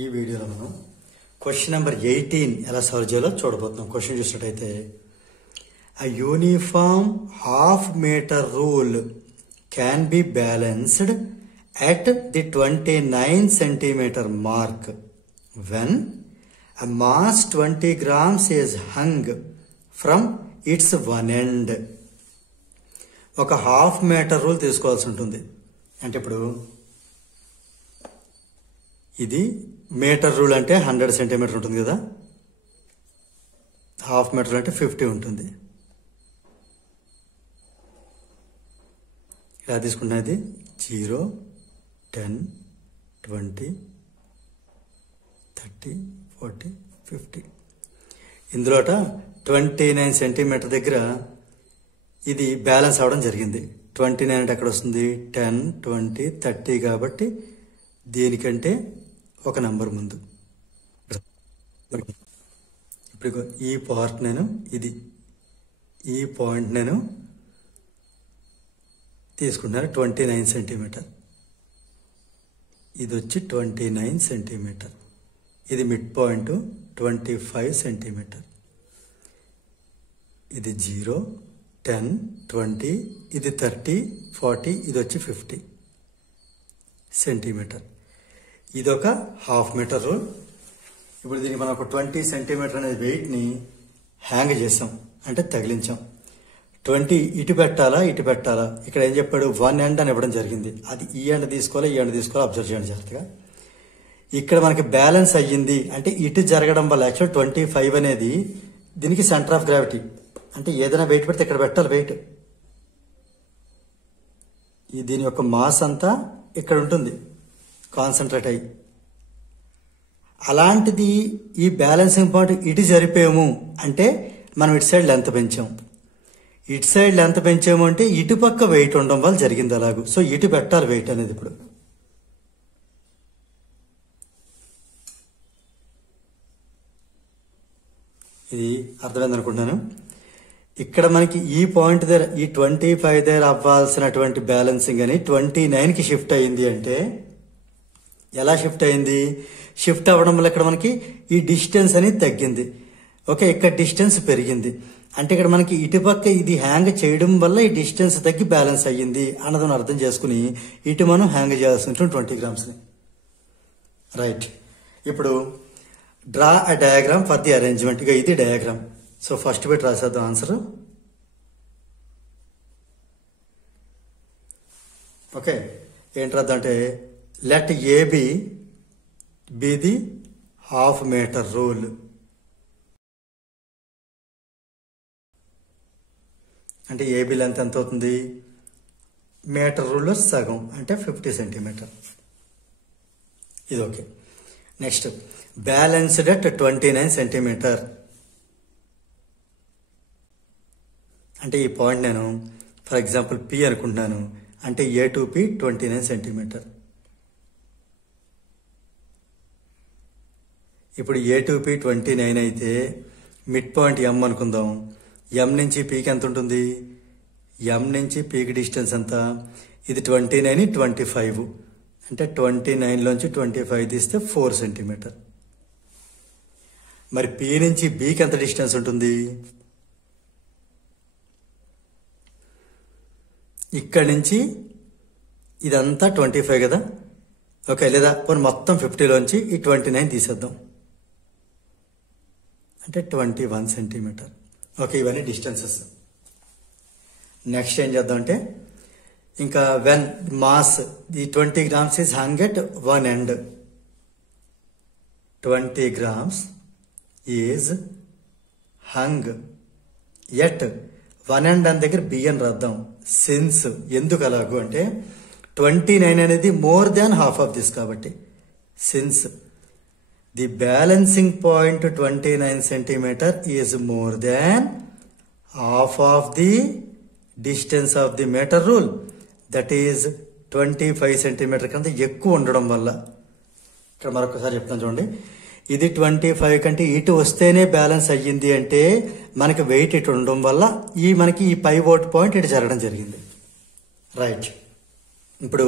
ఈ వీడియోలో మనం క్వశ్చన్ నెంబర్ 18 ఎలా సాల్వ్ చేయాలో చూడబోతున్నాం. క్వశ్చన్ చూసినట్టయితే a uniform half meter rule can be balanced at the 29 centimeter mark when a mass 20 grams is hung from its one end. ఒక half metre rule తీసుకోవాల్సి ఉంటుంది. అంటే ఇప్పుడు ఇది మీటర్ రూల్ అంటే 100 సెంటీమీటర్ ఉంటుంది కదా, హాఫ్ మీటర్ అంటే 50 ఉంటుంది. ఇలా తీసుకున్నది 0, 10, 20, 30, 40, 50. ఇందులోట 29 సెంటీమీటర్ దగ్గర ఇది బ్యాలెన్స్ అవడం జరిగింది. 29 అంటే ఎక్కడ వస్తుంది? 10, 20, 30 కాబట్టి దీనికంటే ఒక నంబర్ ముందు. ఇప్పుడు ఈ పార్ట్ నేను ఈ పాయింట్ నేను తీసుకున్నాను 29 సెంటీమీటర్. ఇది వచ్చి 29 సెంటీమీటర్. ఇది మిడ్ పాయింట్ 25 సెంటీమీటర్. ఇది 0, 10, 20, ఇది 30, 40, ఇది వచ్చి 50 సెంటీమీటర్. ఇది ఒక హాఫ్ మీటర్ రూల్. ఇప్పుడు దీనికి మనం ఒక 20 సెంటీమీటర్ అనే వెయిట్ని హ్యాంగ్ చేసాం, అంటే తగిలించాం. 20 ఇటు పెట్టాలా ఇటు పెట్టాలా, ఇక్కడ ఏం చెప్పాడు? 1 ఎండ్ అని ఇవ్వడం జరిగింది. అది ఈ ఎండ్ తీసుకోవాలి, ఈ ఎండ్ తీసుకోవాలి, అబ్జర్వ్ చేయండి జాగ్రత్తగా. ఇక్కడ మనకి బ్యాలెన్స్ అయ్యింది అంటే ఇటు జరగడం వల్ల యాక్చువల్ 25 అనేది దీనికి సెంటర్ ఆఫ్ గ్రావిటీ. అంటే ఏదైనా వెయిట్ పెడితే ఇక్కడ పెట్టాలి వెయిట్. దీని యొక్క మాస్ అంతా ఇక్కడ ఉంటుంది కాన్సన్ట్రేట్ అయ్యి. అలాంటిది ఈ బ్యాలెన్సింగ్ పాయింట్ ఇటు జరిపాము అంటే మనం ఇటు సైడ్ లెంత్ పెంచాం. ఇటు సైడ్ లెంత్ పెంచాము అంటే ఇటు పక్క వెయిట్ ఉండడం వల్ల జరిగింది అలాగూ. సో ఇటు పెట్టాలి వెయిట్ అనేది. ఇప్పుడు ఇది అర్థమైంది అనుకుంటున్నాను. ఇక్కడ మనకి ఈ పాయింట్ దగ్గర ఈ 25 దగ్గర అవ్వాల్సినటువంటి బ్యాలెన్సింగ్ అని 29కి షిఫ్ట్ అయింది. అంటే ఎలా షిఫ్ట్ అయింది? షిఫ్ట్ అవ్వడం వల్ల ఇక్కడ మనకి ఈ డిస్టెన్స్ అనేది తగ్గింది. ఓకే, ఇక్కడ డిస్టెన్స్ పెరిగింది. అంటే ఇక్కడ మనకి ఇటుపక్క ఇది హ్యాంగ్ చేయడం వల్ల ఈ డిస్టెన్స్ తగ్గి బ్యాలెన్స్ అయ్యింది అన్నదని అర్థం చేసుకుని ఇటు మనం హ్యాంగ్ చేయాల్సి ఉంటుంది 20 గ్రామ్స్ని. రైట్, ఇప్పుడు draw a diagram for the arrangement. ఇక ఇది డయాగ్రామ్. సో ఫస్ట్ బిట్ రాసేద్దాం ఆన్సర్. ఓకే, ఏంటి రాద్దాం అంటే let AB be the half metre rule. అంటే ఏబి లెంత్ ఎంత అవుతుంది? మీటర్ రూల్లో సగం అంటే 50 సెంటీమీటర్. ఇది okay. Next balanced at 29 centimetre. అంటే ఈ పాయింట్ నేను ఫర్ ఎగ్జాంపుల్ పి అనుకుంటున్నాను. అంటే ఏ టు పి 29 సెంటీమీటర్. ఇప్పుడు ఏ టు పి 29 అయితే మిడ్ పాయింట్ ఎం అనుకుందాం. ఎం నుంచి పీకి ఎంత ఉంటుంది? ఎం నుంచి పీకి డిస్టెన్స్ ఎంత? ఇది 29, 25. అంటే 29లోంచి 25 తీస్తే 4 సెంటీమీటర్. మరి పి నుంచి బికి ఎంత డిస్టెన్స్ ఉంటుంది? ఇక్కడి నుంచి ఇదంతా 25 కదా. ఓకే, లేదా పోనీ మొత్తం 50లోంచి ఈ 29 తీసేద్దాం. అంటే 21 సెంటీమీటర్. ఓకే, ఇవన్నీ డిస్టెన్సెస్. నెక్స్ట్ ఏం చేద్దాం అంటే ఇంకా when mass the 20 grams is hung at one end. 20 grams is hung at one end అని దగ్గర బిఎన్ రాద్దాం. సిన్స్ ఎందుకు అలాగూ అంటే 29 అనేది more than half of this కాబట్టి since the balancing point 29 centimetre is more than half of the distance of the metre rule, that is 25 centimetre కంటే ఎక్కువ ఉండడం వల్ల. ఇక్కడ మరొకసారి చెప్తాను చూడండి. ఇది 25 కంటే ఇటు వస్తేనే బ్యాలెన్స్ అయ్యింది అంటే మనకి వెయిట్ ఇటు ఉండడం వల్ల మనకి ఈ పైవోట్ పాయింట్ ఇటు జరగడం జరిగింది. రైట్, ఇప్పుడు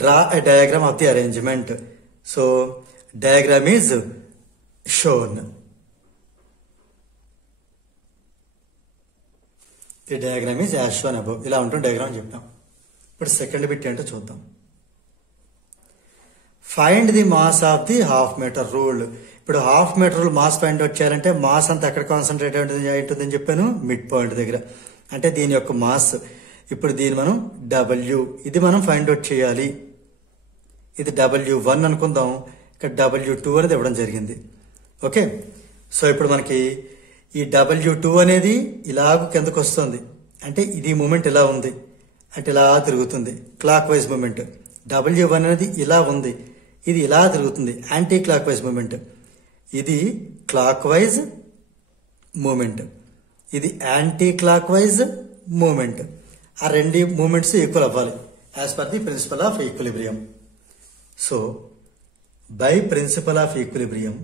draw a diagram of the arrangement. So diagram is shown. The diagram is as shown above. ఇలా ఉంటుంది డయాగ్రామ్ చెప్పాం. ఇప్పుడు సెకండ్ బిట్ ఏంటో చూద్దాం. Find the mass of the half metre rule. ఇప్పుడు half metre rule mass find out చేయాలంటే mass అంతా ఎక్కడ కాన్సన్ట్రేట్ ఉంటుందని చెప్పాను, మిడ్ పాయింట్ దగ్గర. అంటే దీని యొక్క మాస్. ఇప్పుడు దీన్ని మనం డబ్ల్యూ, ఇది మనం ఫైండ్ అవుట్ చేయాలి. ఇది W1 అనుకుందాం, ఇక్కడ W2 అనేది ఇవ్వడం జరిగింది. ఓకే, సో ఇప్పుడు మనకి ఈ W2 అనేది ఇలాగ కిందకు వస్తుంది. అంటే ఇది మూమెంట్ ఇలా ఉంది, అంటే ఇలా తిరుగుతుంది, క్లాక్ వైజ్ మూమెంట్. W1 అనేది ఇలా ఉంది, ఇది ఇలా తిరుగుతుంది, యాంటీ క్లాక్ వైజ్ మూమెంట్. ఇది క్లాక్ వైజ్ మూమెంట్, ఇది యాంటీ క్లాక్ వైజ్ మూమెంట్. ఆ రెండు మూమెంట్స్ ఈక్వల్ అవ్వాలి as per the principle of equilibrium. So by principle of equilibrium,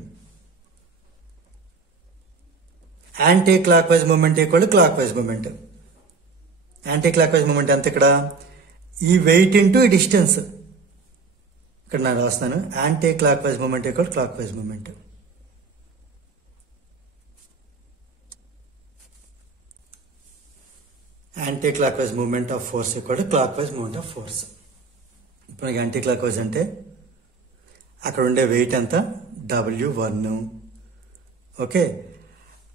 anti clock wise moment equal clock wise moment. Anti clock wise moment ఎంత? ఇక్కడ ఈ weight into ఈ distance. ఇక్కడ నేను రాస్తున్నాను, anti clock wise moment equal clock wise moment. Anti clock wise moment of force equal clock wise moment of force. ఇప్పుడు anticlockwise అంటే అక్కడ ఉండే వెయిట్ ఎంత? W1. ఓకే,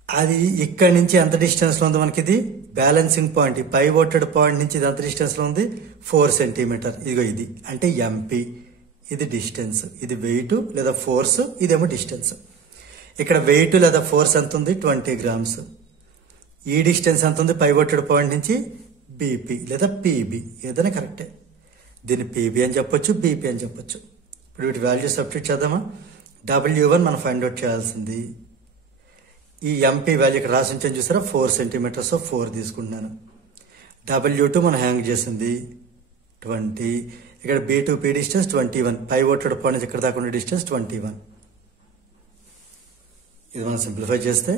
అది ఇక్కడి నుంచి ఎంత డిస్టెన్స్లో ఉంది మనకి? ఇది బ్యాలెన్సింగ్ పాయింట్, ఈ పై ఒట్టెడ్ పాయింట్ నుంచి ఇది ఎంత డిస్టెన్స్లో ఉంది? 4 సెంటీమీటర్. ఇదిగో ఇది అంటే MP. ఇది డిస్టెన్స్, ఇది వెయిట్ లేదా ఫోర్స్, ఇదేమో డిస్టెన్స్. ఇక్కడ వెయిట్ లేదా ఫోర్స్ ఎంత ఉంది? 20 గ్రామ్స్. ఈ డిస్టెన్స్ ఎంత ఉంది? పై ఒట్టెడ్ పాయింట్ నుంచి BP లేదా PB, ఏదైనా కరెక్టే. దీన్ని PB అని చెప్పొచ్చు, BP అని చెప్పొచ్చు. ఇప్పుడు వీటి వాల్యూ సబ్స్టిట్యూట్ చేద్దామా? W1 మనం ఫైండ్ అవుట్ చేయాల్సింది. ఈ MP వాల్యూ ఇక్కడ రాసి ఉంచాను చూసారా, 4 సెంటీమీటర్స్, 4 తీసుకుంటున్నాను. W2 మనం హ్యాంగ్ చేసింది 20. ఇక్కడ B to P distance 21. Pivoted point నుంచి ఇక్కడ దాకా ఉండే డిస్టెన్స్ 21. ఇది మనం సింప్లిఫై చేస్తే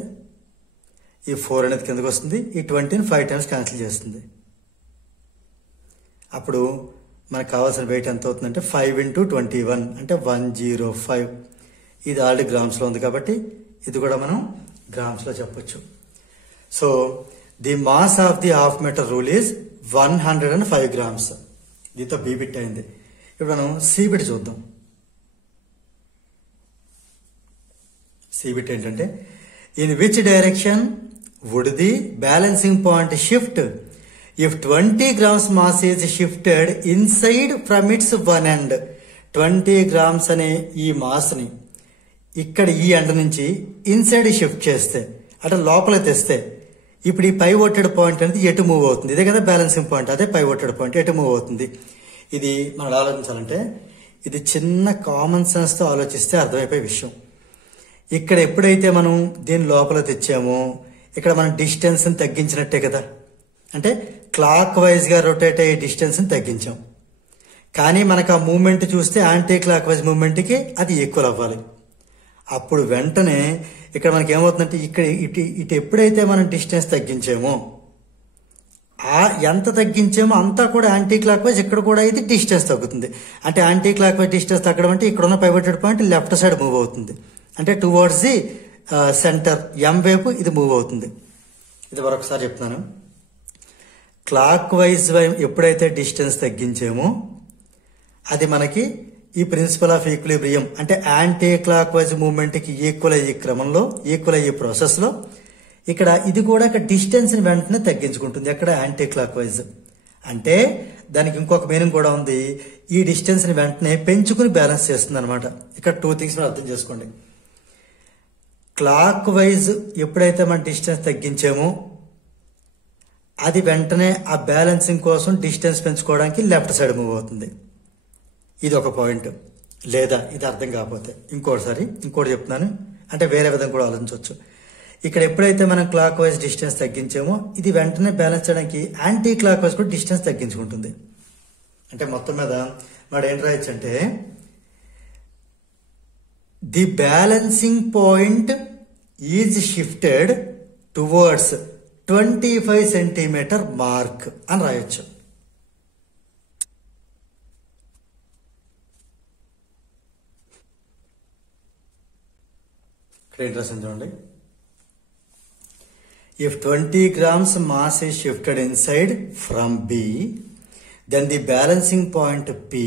ఈ 4 అనేది కిందకు వస్తుంది, ఈ 20ని 5 టైమ్స్ క్యాన్సిల్ చేస్తుంది. అప్పుడు మనకు కావాల్సిన వెయిట్ ఎంత అవుతుందంటే 5 into 21 అంటే 105. ఇది ఆల్రెడీ గ్రామ్స్లో ఉంది కాబట్టి ఇది కూడా మనం గ్రామ్స్లో చెప్పొచ్చు. So the mass of the half metre rule is 105 grams. దీంతో B బిట్ అయింది. ఇప్పుడు మనం C బిట్ చూద్దాం. C బిట్ ఏంటంటే, in which direction would the balancing point shift if 20 grams mass is shifted inside from its one end. 20 grams అనే ఈ mass ని ఇక్కడ ఈ ఎండ్ నుంచి ఇన్సైడ్ షిఫ్ట్ చేస్తే, అంటే లోపల తెస్తే, ఇప్పుడు ఈ పై ఒట్టెడ్ పాయింట్ అనేది ఎటు మూవ్ అవుతుంది? ఇదే కదా బ్యాలెన్సింగ్ పాయింట్, అదే పై ఒట్టెడ్ పాయింట్ ఎటు మూవ్ అవుతుంది? ఇది మనం ఆలోచించాలంటే ఇది చిన్న కామన్ సెన్స్ తో ఆలోచిస్తే అర్థమైపోయే విషయం. ఇక్కడ ఎప్పుడైతే మనం దీని లోపల తెచ్చామో ఇక్కడ మనం డిస్టెన్స్ ని తగ్గించినట్టే కదా. అంటే క్లాక్ వైజ్ గా రొటేట్ అయ్యే డిస్టెన్స్ ని తగ్గించాం. కానీ మనకు ఆ మూమెంట్ చూస్తే యాంటీ క్లాక్ వైజ్ మూమెంట్ కి అది ఈక్వల్ అవ్వాలి. అప్పుడు వెంటనే ఇక్కడ మనకి ఏమవుతుందంటే, ఇక్కడ ఇటు ఎప్పుడైతే మనం డిస్టెన్స్ తగ్గించామో, ఆ ఎంత తగ్గించామో అంతా కూడా యాంటీ క్లాక్ వైజ్ ఇక్కడ కూడా ఇది డిస్టెన్స్ తగ్గుతుంది. అంటే యాంటీ క్లాక్ వైజ్ డిస్టెన్స్ తగ్గడం అంటే ఇక్కడ ఉన్న పైవటెడ్ పాయింట్ లెఫ్ట్ సైడ్ మూవ్ అవుతుంది. అంటే టువర్డ్స్ ది సెంటర్ M వైపు ఇది మూవ్ అవుతుంది. ఇది మరొకసారి చెప్తున్నాను. క్లాక్ వైజ్ ఎప్పుడైతే డిస్టెన్స్ తగ్గించామో అది మనకి ఈ ప్రిన్సిపల్ ఆఫ్ ఈక్విలిబ్రియం అంటే యాంటీ క్లాక్ వైజ్ మూవ్మెంట్ కి ఈక్వల్ అయ్యే క్రమంలో, ఈక్వల్ అయ్యే ప్రాసెస్ లో ఇక్కడ ఇది కూడా ఇక్కడ డిస్టెన్స్ ని వెంటనే తగ్గించుకుంటుంది. ఎక్కడ? Anti clock wise. అంటే దానికి ఇంకొక మీనింగ్ కూడా ఉంది, ఈ డిస్టెన్స్ ని వెంటనే పెంచుకుని బ్యాలెన్స్ చేస్తుంది అనమాట. ఇక్కడ 2 థింగ్స్ అర్థం చేసుకోండి. క్లాక్ వైజ్ ఎప్పుడైతే మనం డిస్టెన్స్ తగ్గించామో అది వెంటనే ఆ బ్యాలెన్సింగ్ కోసం డిస్టెన్స్ పెంచుకోవడానికి లెఫ్ట్ సైడ్ మూవ్ అవుతుంది. ఇది ఒక పాయింట్. లేదా ఇది అర్థం కాకపోతే ఇంకోటి చెప్తున్నాను, అంటే వేరే విధంగా కూడా ఆలోచించవచ్చు. ఇక్కడ ఎప్పుడైతే మనం క్లాక్ వైజ్ డిస్టెన్స్ తగ్గించామో ఇది వెంటనే బ్యాలెన్స్ చేయడానికి యాంటీ క్లాక్ వైజ్ కూడా డిస్టెన్స్ తగ్గించుకుంటుంది. అంటే మొత్తం మీద వాడు ఏం రాయొచ్చు అంటే, the balancing point is shifted towards 25 centimetre mark అని రాయొచ్చు. ఇక్కడ ఏం రాసింది చూడండి. If 20 grams mass is shifted inside from B, then the balancing point P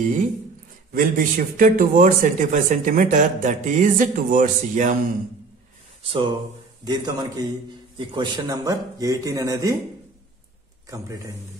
will be shifted towards 75 centimeter, that is towards M. So దీంతో మనకి ఈ question number 18 అనేది కంప్లీట్ అయింది.